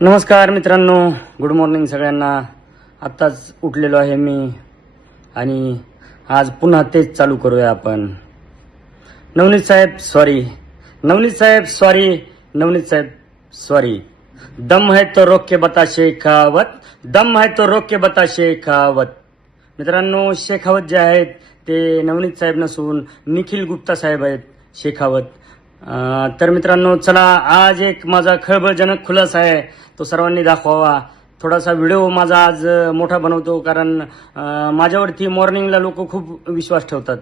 नमस्कार मित्रांनो good morning सगळ्यांना. आत्ताच उठलेलो आहे मी आणि आज पुन्हा तेच चालू करूया आपण. नवनीत साहेब सॉरी नवनीत साहेब सॉरी नवनीत साहेब सॉरी दम है तो रोक के बता शेखावत दम है तो रोक के बता शेखावत मित्रांनो शेखावत जे आहेत ते नवनीत साहेब नसून निखिल गुप्ता साहेब आहेत शेखावत. तर मित्रांनो चला आज एक माझा खळबळजनक खुलासा आहे. तो सर्वांनी दाखवावा. थोडासा व्हिडिओ माझा आज मोठा बनवतो कारण माझ्यावरती मॉर्निंगला लोक खूप विश्वास ठेवतात.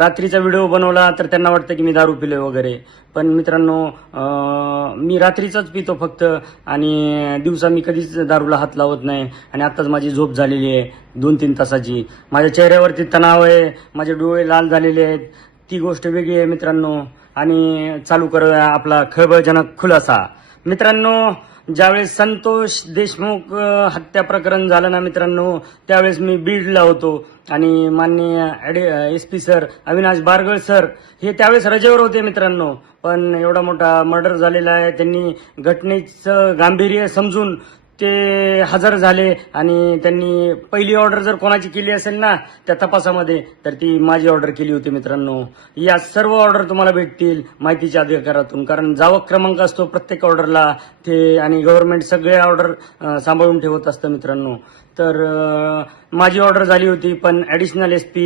रात्रीचा व्हिडिओ बनवला तर त्यांना वाटतं की मी दारू पिले वगैरे. पण मित्रांनो मी रात्रीचाच पितो फक्त आणि दिवसा मी कधीच दारूला हात लावत नाही आणि आत्ताच माझी झोप झालेली आहे दोन तीन तासाची. माझ्या चेहऱ्यावरती तणाव आहे माझे डोळे लाल झालेले आहेत. ती गोष्ट वेगळी आहे मित्रांनो. आणि चालू करूया आपला खळबळजनक खुलासा. मित्रांनो ज्यावेळेस संतोष देशमुख हत्या प्रकरण झालं ना मित्रांनो त्यावेळेस मी बीडला होतो. आणि माननीय S P sir Avinash Bargal sir हे त्यावेळेस रजेवर होते मित्रांनो. पण एवढा मोठा मर्डर झालेला आहे. त्यांनी घटनेचं गांभीर्य समजून ते हजर झाले आणि त्यांनी पहिली ऑर्डर जर कोणाची केली असेल ना त्या तपासामध्ये तर ती माझी ऑर्डर केली होती मित्रांनो. या सर्व ऑर्डर तुम्हाला भेटतील माहितीच्या अधिकारातून कारण जावक क्रमांक असतो प्रत्येक ऑर्डरला ते आणि गव्हर्नमेंट सगळे ऑर्डर सांभाळून ठेवत असतं मित्रांनो. तर माझी ऑर्डर झाली होती पण additional S P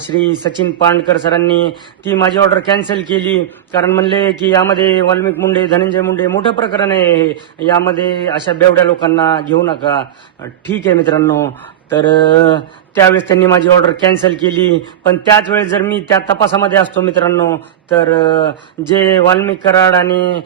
Shri Sachin Pandkar सरांनी ती माझी ऑर्डर कॅन्सल केली. कारण म्हणले की यामध्ये वाल्मिक मुंडे धनंजय मुंडे मोठं प्रकरण आहे यामध्ये अशा बेवड्या लोकांना घेऊ नका. ठीक आहे मित्रांनो. तर त्यावेळेस त्यांनी माझी ऑर्डर कॅन्सल केली. पण त्याच वेळेस जर मी त्या तपासामध्ये असतो मित्रांनो तर जे वाल्मिक कराड आणि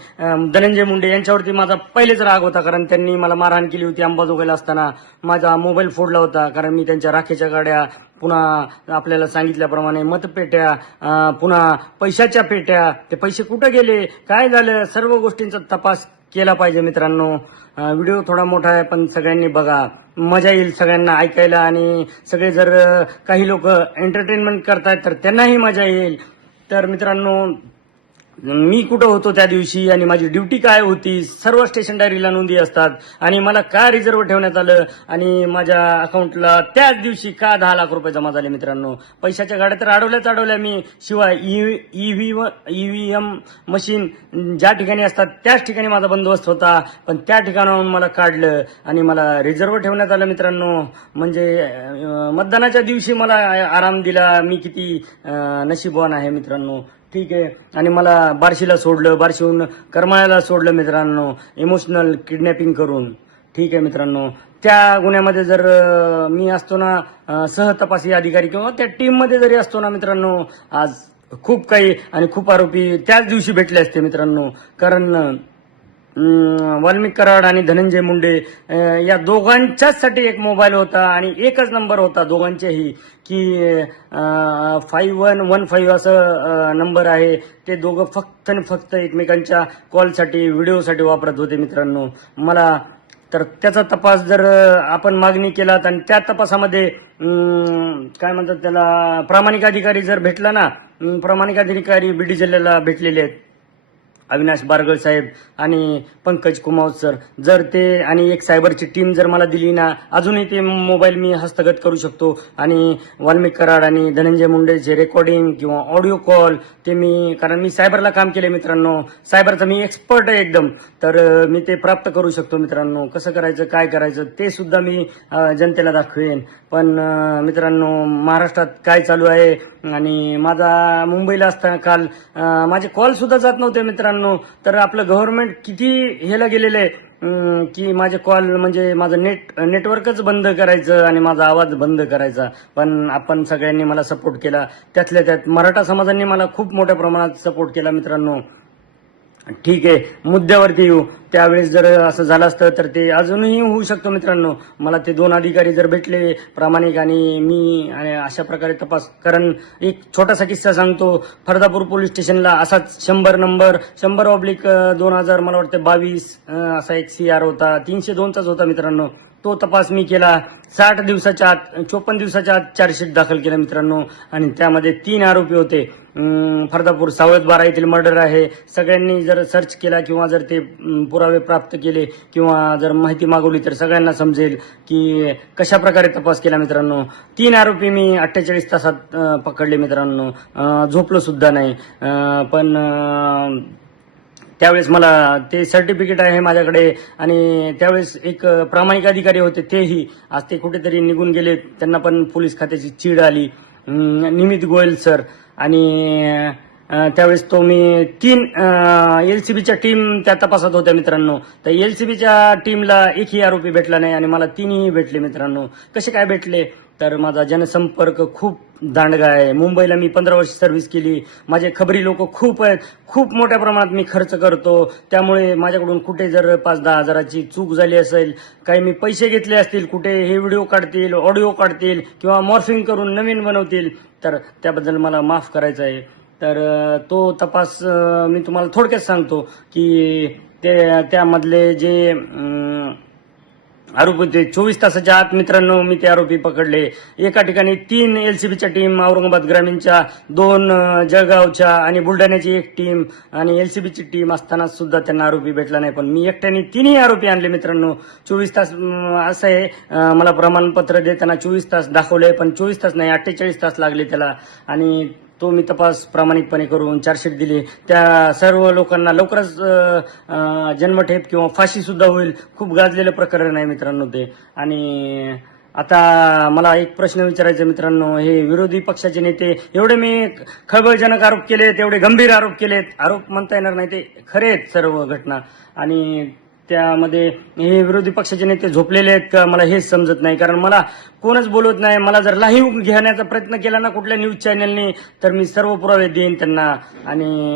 धनंजय मुंडे यांच्यावरती माझा पहिलेच राग होता. कारण त्यांनी मला मारहाण केली होती अंबाजोगाईला असताना. माझा मोबाईल फोडला होता. कारण मी त्यांच्या राखेच्या गाड्या पुन्हा आपल्याला सांगितल्याप्रमाणे मतपेट्या पुन्हा पैशाच्या पेट्या ते पैसे कुठं गेले? काय झालं? सर्व गोष्टींचा तपास केला पाहिजे मित्रांनो. व्हिडिओ थोडा मोठा आहे पण सगळ्यांनी बघा. मजा येईल सगळ्यांना ऐकायला आणि सगळे जर काही लोक एंटरटेनमेंट करतायत तर त्यांनाही मजा येईल. तर मित्रांनो मी कुठं होतो त्या दिवशी आणि माझी ड्युटी काय होती सर्व स्टेशन डायरीला नोंदी असतात. आणि मला का रिझर्व ठेवण्यात आलं आणि माझ्या अकाउंटला त्याच दिवशी का दहा लाख रुपये जमा झाले मित्रांनो? पैशाच्या गाड्या तर अडवल्याच अडवल्या मी. शिवाय ईव्हीएम मशीन ज्या ठिकाणी असतात त्याच ठिकाणी माझा बंदोबस्त होता. पण त्या ठिकाणाहून मला काढलं आणि मला रिझर्व ठेवण्यात आलं मित्रांनो. म्हणजे मतदानाच्या दिवशी मला आराम दिला. मी किती नशीबवान आहे मित्रांनो. ठीक आहे. आणि मला बार्शीला सोडलं बार्शीहून करमाळ्याला सोडलं मित्रांनो इमोशनल किडनॅपिंग करून. ठीक आहे मित्रांनो. त्या गुन्ह्यामध्ये जर मी असतो ना सहतपासी अधिकारी किंवा त्या टीममध्ये जरी असतो ना मित्रांनो आज खूप काही आणि खूप आरोपी त्याच दिवशी भेटले असते मित्रांनो. कारण वाल्मिक कराड आणि धनंजय मुंडे या दोघांच्याच साठी एक मोबाईल होता आणि एकच नंबर होता दोघांचेही की फाईव्ह वन वन फाईव्ह असं नंबर आहे. ते दोघं फक्त आणि फक्त एकमेकांच्या कॉलसाठी व्हिडिओसाठी वापरत होते मित्रांनो. मला तर त्याचा तपास जर आपण मागणी केला आणि त्या तपासामध्ये काय म्हणतात त्याला प्रामाणिक अधिकारी जर भेटला ना प्रामाणिक अधिकारी बीडी जिल्ह्याला भेटलेले आहेत. अविनाश बारगळ साहेब आणि पंकज कुमावत सर. जर ते आणि एक सायबरची टीम जर मला दिली ना अजूनही ते मोबाईल मी हस्तगत करू शकतो. आणि वाल्मिक कराड आणि धनंजय मुंडेचे रेकॉर्डिंग किंवा ऑडिओ कॉल ते मी कारण मी सायबरला काम केले मित्रांनो. सायबरचा मी एक्सपर्ट आहे एकदम. तर मी ते प्राप्त करू शकतो मित्रांनो. कसं करायचं काय करायचं ते सुद्धा मी जनतेला दाखवेन. पण मित्रांनो महाराष्ट्रात काय चालू आहे आणि माझा मुंबईला असताना काल माझे कॉल सुद्धा जात नव्हते मित्रांनो. तर आपलं गव्हर्नमेंट किती ह्याला गेलेलं आहे की माझे कॉल म्हणजे माझं नेट नेटवर्कच बंद करायचं आणि माझा आवाज बंद करायचा. पण आपण सगळ्यांनी मला सपोर्ट केला. त्यातल्या त्यात मराठा समाजांनी मला खूप मोठ्या प्रमाणात सपोर्ट केला मित्रांनो. ठीक आहे मुद्द्यावरती येऊ. त्यावेळेस जर असं झालं असतं तर ते अजूनही होऊ शकतो मित्रांनो. मला ते दोन अधिकारी जर भेटले प्रामाणिक आणि मी आणि अशा प्रकारे तपास कारण एक छोटासा किस्सा सांगतो. फरदापूर पोलीस स्टेशनला असाच शंभर नंबर शंभर ऑब्लिक दोन हजार मला वाटतं बावीस असा एक सी आर होता. तीनशे दोनचाच होता मित्रांनो. तो तपास मी केला. साठ दिवसाच्या आत चोपन्न दिवसाच्या आत चार्जशीट दाखल केलं मित्रांनो. आणि त्यामध्ये तीन आरोपी होते. फरदापूर सावळतबारा येथील मर्डर आहे. सगळ्यांनी जर सर्च केला किंवा जर ते पुरावे प्राप्त केले किंवा जर माहिती मागवली तर सगळ्यांना समजेल की कशा प्रकारे तपास केला मित्रांनो. तीन आरोपी मी अठ्ठेचाळीस तासात पकडले मित्रांनो. झोपलो सुद्धा नाही. पण त्यावेळेस मला ते सर्टिफिकेट आहे माझ्याकडे आणि त्यावेळेस एक प्रामाणिक अधिकारी होते तेही आज ते कुठेतरी निघून गेले. त्यांना पण पोलीस खात्याची चीड आली. निमित गोयल सर आणि त्यावेळेस तो मी तीन एलसीबीच्या टीम त्या तपासत होत्या मित्रांनो. तर एलसीबीच्या टीमला एकही आरोपी भेटला नाही आणि मला तीनही भेटले मित्रांनो. कसे काय भेटले? तर माझा जनसंपर्क खूप दांडगा आहे. मुंबईला मी पंधरा वर्ष सर्व्हिस केली. माझे खबरी लोक खूप आहेत. खूप मोठ्या प्रमाणात मी खर्च करतो. त्यामुळे माझ्याकडून कुठे जर पाच दहा हजाराची चूक झाली असेल काही मी पैसे घेतले असतील कुठे हे व्हिडिओ काढतील ऑडिओ काढतील किंवा मॉर्फिंग करून नवीन बनवतील तर त्याबद्दल मला माफ करायचं आहे. तर तो तपास मी तुम्हाला थोडक्यात सांगतो की ते त्यामधले जे आरोपी होते चोवीस तासाच्या आत मित्रांनो मी ते आरोपी पकडले. एका ठिकाणी तीन एलसीबीच्या टीम औरंगाबाद ग्रामीणच्या दोन जळगावच्या आणि बुलढाण्याची एक टीम आणि एलसीबीची टीम असताना सुद्धा त्यांना आरोपी भेटला नाही. पण मी एकट्याने तीनही आरोपी आणले मित्रांनो. चोवीस तास असं आहे मला प्रमाणपत्र देताना चोवीस तास दाखवले पण चोवीस तास नाही अठ्ठेचाळीस तास लागले त्याला. आणि तो मी तपास प्रामाणिकपणे करून चार्जशीट दिली. त्या सर्व लोकांना लवकरच जन्मठेप किंवा फाशी सुद्धा होईल खूप गाजलेलं प्रकरण आहे मित्रांनो ते. आणि आता मला एक प्रश्न विचारायचा मित्रांनो हे विरोधी पक्षाचे नेते एवढे मी खळबळजनक आरोप केलेत एवढे गंभीर आरोप केलेत. आरोप म्हणता येणार नाही ते खरे आहेत सर्व घटना. आणि त्यामध्ये हे विरोधी पक्षाचे नेते झोपलेले आहेत का मला हेच समजत नाही. कारण मला कोणच बोलवत नाही. मला जर लाईव्ह घेण्याचा प्रयत्न केला ना कुठल्या न्यूज चॅनलने तर मी सर्व पुरावे देईन त्यांना. आणि